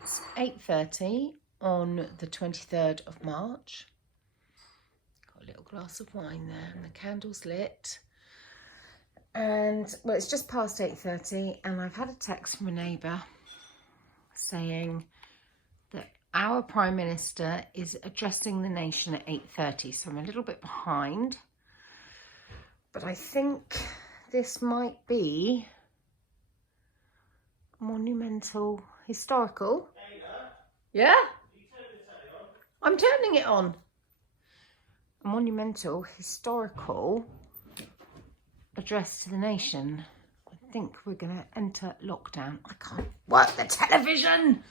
It's 8:30 on the 23rd of March. Got a little glass of wine there and the candle's lit. And, well, it's just past 8:30 and I've had a text from a neighbour saying that our Prime Minister is addressing the nation at 8:30. So I'm a little bit behind. But I think this might be monumental, historical. Yeah? I'm turning it on. A monumental, historical address to the nation. I think we're going to enter lockdown. I can't work the television.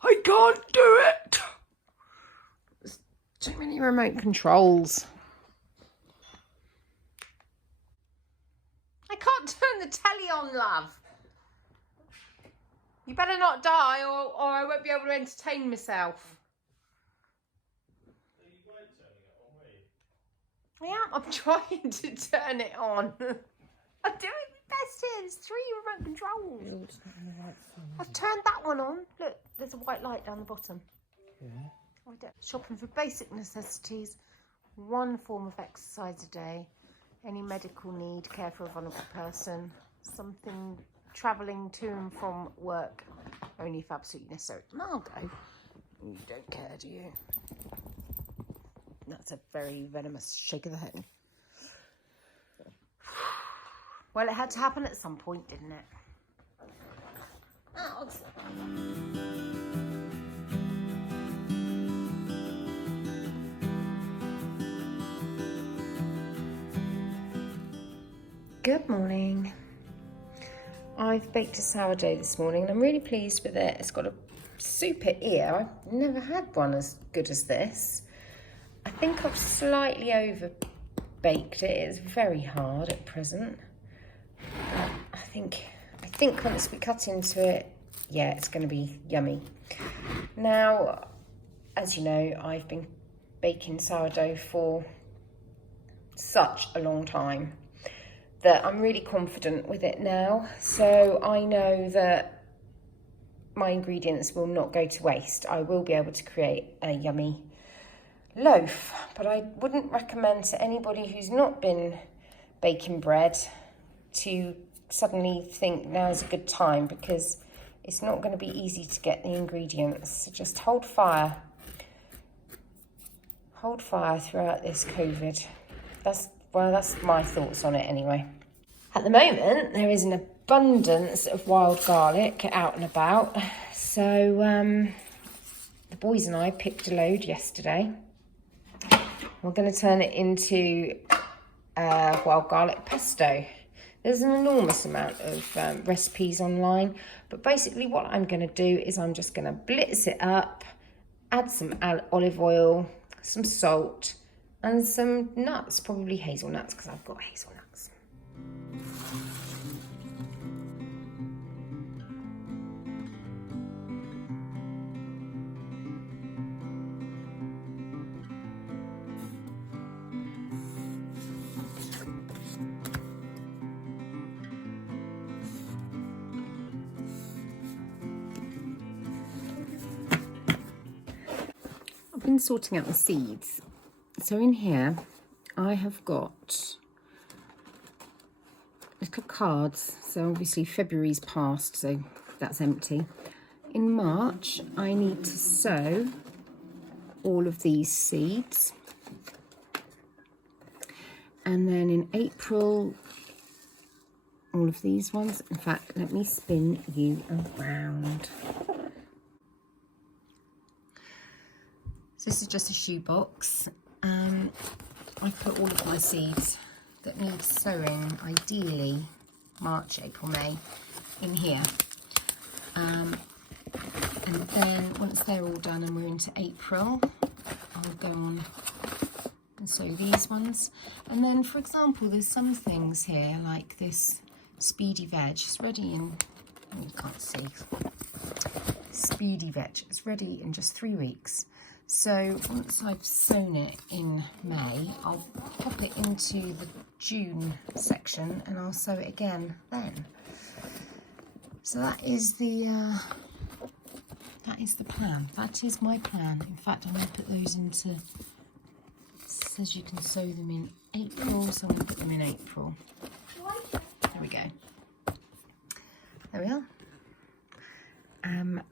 I can't do it. There's too many remote controls. I can't turn the telly on, love. You better not die or I won't be able to entertain myself. You weren't turning it on, were you? I am. I'm trying to turn it on. I'm doing my best here. There's 3 remote controls. I've turned that one on. Look, there's a white light down the bottom. Yeah. Shopping for basic necessities. 1 form of exercise a day. Any medical need, care for a vulnerable person. Something travelling to and from work, only if absolutely necessary. Margot, you don't care, do you? That's a very venomous shake of the head. Well, it had to happen at some point, didn't it? Oh, good morning. I've baked a sourdough this morning and I'm really pleased with it. It's got a super ear. I've never had one as good as this. I think I've slightly over baked it. It's very hard at present. But I think once we cut into it, yeah, it's going to be yummy. Now, as you know, I've been baking sourdough for such a long time that I'm really confident with it now. So I know that my ingredients will not go to waste. I will be able to create a yummy loaf, but I wouldn't recommend to anybody who's not been baking bread to suddenly think now is a good time, because it's not going to be easy to get the ingredients. So just hold fire. Hold fire throughout this COVID. That's my thoughts on it anyway. At the moment, there is an abundance of wild garlic out and about. So the boys and I picked a load yesterday. We're going to turn it into wild garlic pesto. There's an enormous amount of recipes online. But basically what I'm going to do is I'm just going to blitz it up, add some olive oil, some salt, and some nuts, probably hazelnuts, because I've got hazelnuts. I've been sorting out the seeds. So in here, I have got little cards. So obviously February's passed, so that's empty. In March, I need to sow all of these seeds. And then in April, all of these ones. In fact, let me spin you around. So this is just a shoebox. I've put all of my seeds that need sowing, ideally March, April, May, in here. And then once they're all done and we're into April, I'll go on and sow these ones. And then, for example, there's some things here like this speedy veg. It's ready in, oh, you can't see. Speedy veg. It's ready in just 3 weeks. So once I've sown it in May, I'll pop it into the June section and I'll sow it again then. So that is the that is the plan. That is my plan. In fact, I'm going to put those into, it says you can sow them in April, so I'm going to put them in April. There we go. There we are.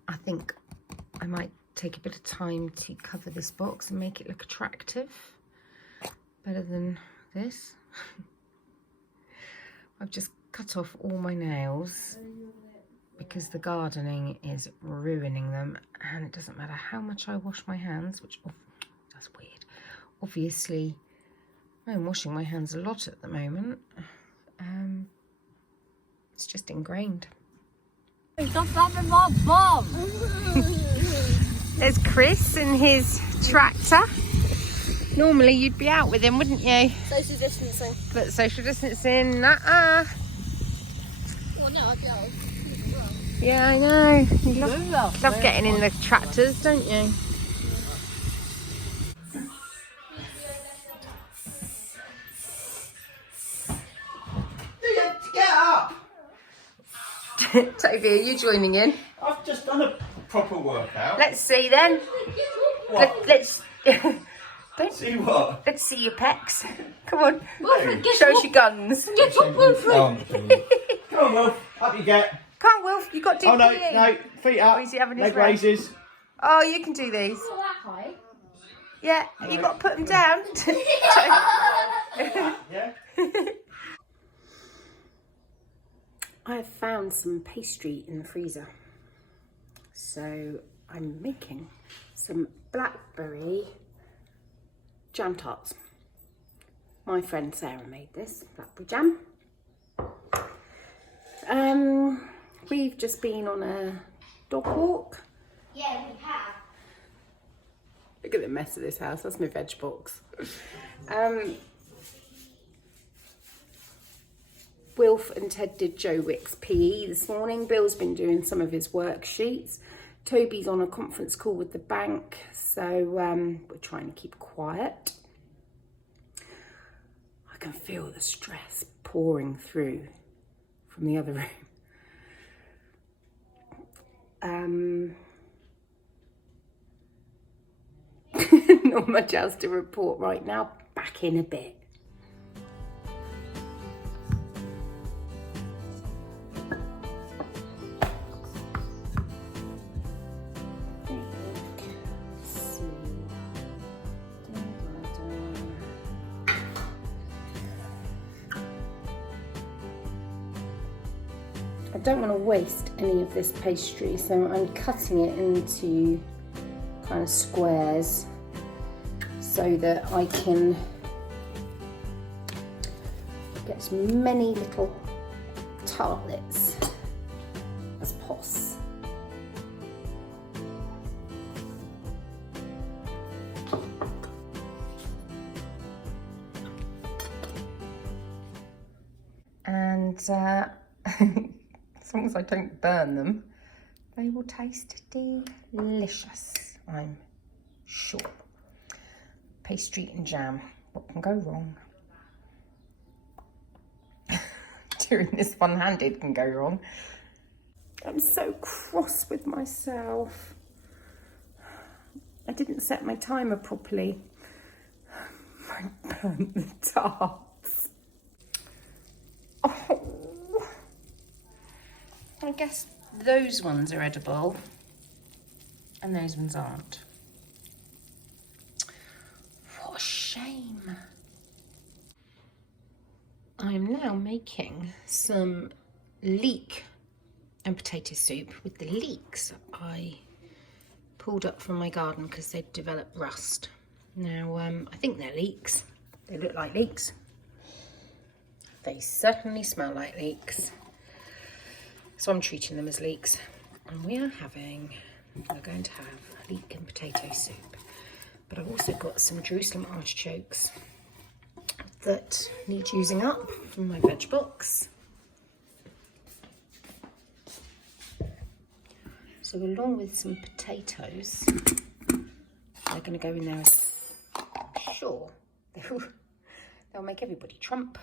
I think I might take a bit of time to cover this box and make it look attractive. Better than this. I've just cut off all my nails because the gardening is ruining them, and it doesn't matter how much I wash my hands, which, oh, that's weird. Obviously, I'm washing my hands a lot at the moment. It's just ingrained. Stop having my bomb. There's Chris in his tractor. Normally you'd be out with him, wouldn't you? Social distancing. But social distancing, Well, no, I'd be out. Yeah, I know. You love getting in the tractors, don't you? Get up! Toby, are you joining in? I've just done a proper workout. Let's see then. What? Let's See what? let's see your pecs. Come on. Wilfred, get Show us up. your guns. Get up, Wilfred. Come on, Wolf. Up you get. Come on, Wilf. You got to do Oh, no, PE. no. Feet up. Or is he having his Leg rest? raises. Oh, you can do these. Not that high. Yeah, you got to put them down. Yeah? I have found some pastry in the freezer, so I'm making some blackberry jam tarts. My friend Sarah made this blackberry jam. We've just been on a dog walk. Yeah, we have. Look at the mess of this house. That's my veg box. Wilf and Ted did Joe Wick's PE this morning. Bill's been doing some of his worksheets. Toby's on a conference call with the bank, so we're trying to keep quiet. I can feel the stress pouring through from the other room. Not much else to report right now. Back in a bit. I don't want to waste any of this pastry, so I'm cutting it into kind of squares so that I can get as many little tartlets as possible. And as long as I don't burn them, they will taste delicious, I'm sure. Pastry and jam, what can go wrong? Doing this one-handed can go wrong. I'm so cross with myself. I didn't set my timer properly. I burnt the tarts. Oh, I guess those ones are edible and those ones aren't. What a shame. I'm now making some leek and potato soup with the leeks I pulled up from my garden because they'd developed rust. Now, I think they're leeks. They look like leeks. They certainly smell like leeks. So I'm treating them as leeks. And we're going to have leek and potato soup. But I've also got some Jerusalem artichokes that need using up from my veg box. So along with some potatoes, they're going to go in there. Sure, they'll make everybody trump,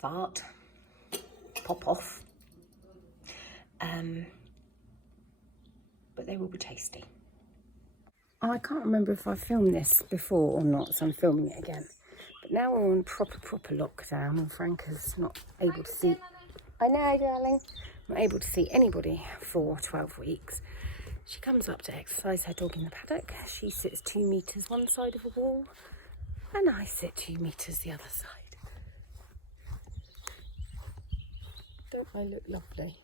fart, pop off. but they will be tasty. I can't remember if I filmed this before or not, so I'm filming it again. But now we're on proper lockdown and Franca's not able to see... I know, darling. Not able to see anybody for 12 weeks. She comes up to exercise her dog in the paddock. She sits 2 metres one side of a wall and I sit 2 metres the other side. Don't I look lovely?